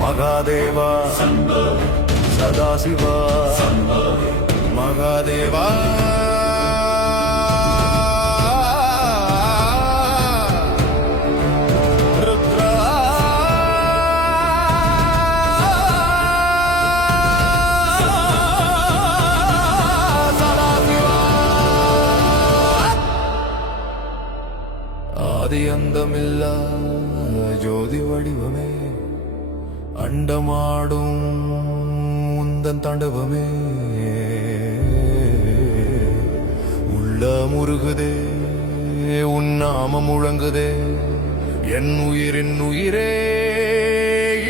மகாதேவா சதாசிவா மகாதேவா ருத்ரா சதாசிவா ஆதி அந்தமில்லா ஜோதி வடிவமே அண்டமாடும் உந்தன் தாண்டவமே உள்ள முருகுதே உன் நாமம் முழங்குதே என் உயிரின் உயிரே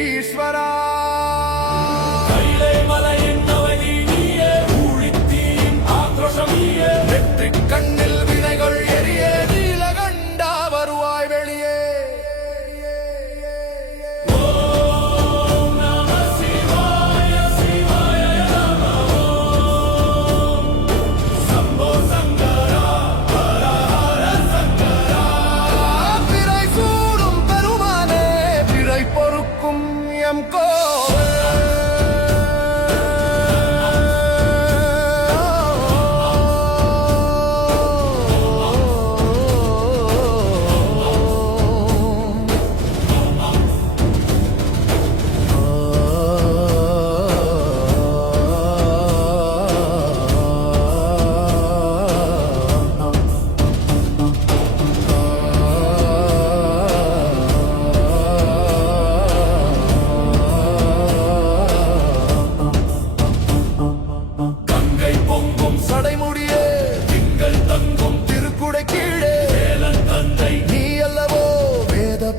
ஈஸ்வரா கண்ணில் வினைகள் எரிய நீலகண்டா வருவாய் வெளியே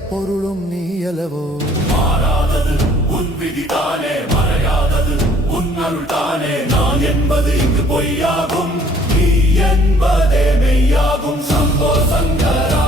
பொருளும் நீயலவோ மாறாதது உன் விதிதானே மறையாதது உன் அருள்தானே நான் என்பது இங்கு பொய்யாகும் நீ என்பதே மெய்யாகும் சம்போ சங்கரா